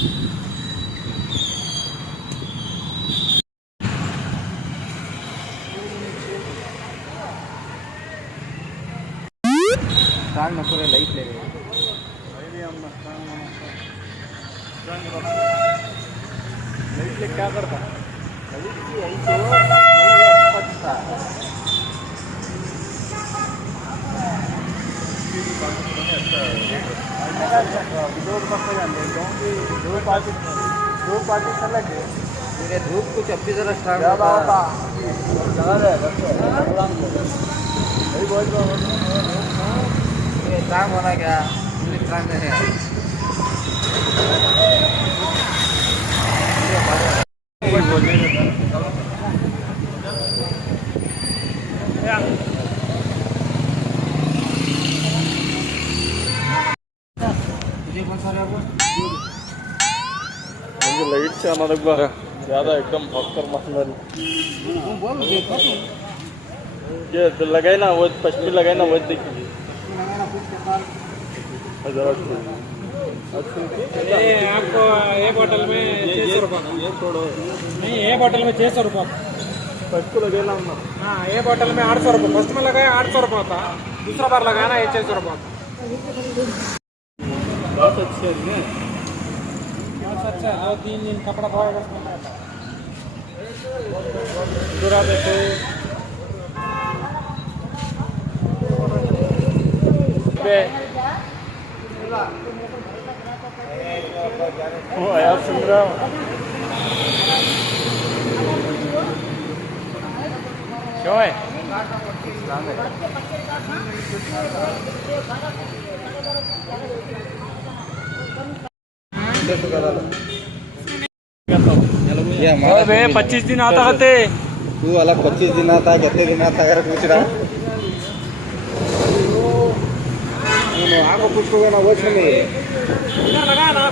सांग नको रे लाईट ले लाईट ले क्या करता दो पार्टी अलग है। मेरे धूप कुछ अभी जरा स्टार्ट होता ये काम होना क्या काम है लाइट से आना लग रहा ज़्यादा एकदम भक्कर मसला ये तो लगाए ना वो पश्चिमी लगाए ना वो देखिए आपको एक बोतल में 600 रुपये ये छोड़ो नहीं एक बोतल में 600 रुपये फर्स्ट को लगाए ना हाँ एक बोतल में 800 रुपये फर्स्ट में लगाया 800 रुपये होता दूसरा बार लगाया ना 600 रुपये होता बहुत अच्छे है बहुत अच्छा है 2-3 दिन कपड़ा धोएगा दूरा देखो वो आया सुन रहा हूँ क्यों है अबे 25 दिन आता कहते तू अलग 25 दिन आता कितने दिन आता अगर पूछ रहा आपको कुछ होगा ना वो में इधर लगाया ना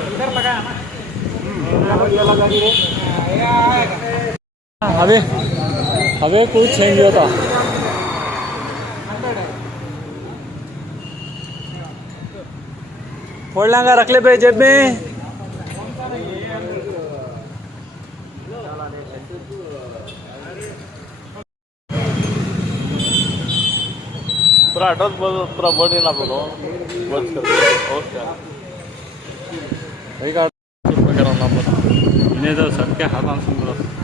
अबे कुछ चेंज होता फोड़ लांगा रख ले पे जेब में पूरा एड्रेस पूरा वर्ड ही ना बोलो वर्ड कर और क्या वही का वगैरह ना बोलो इन्हें तो सबके हाथ में सुन रहा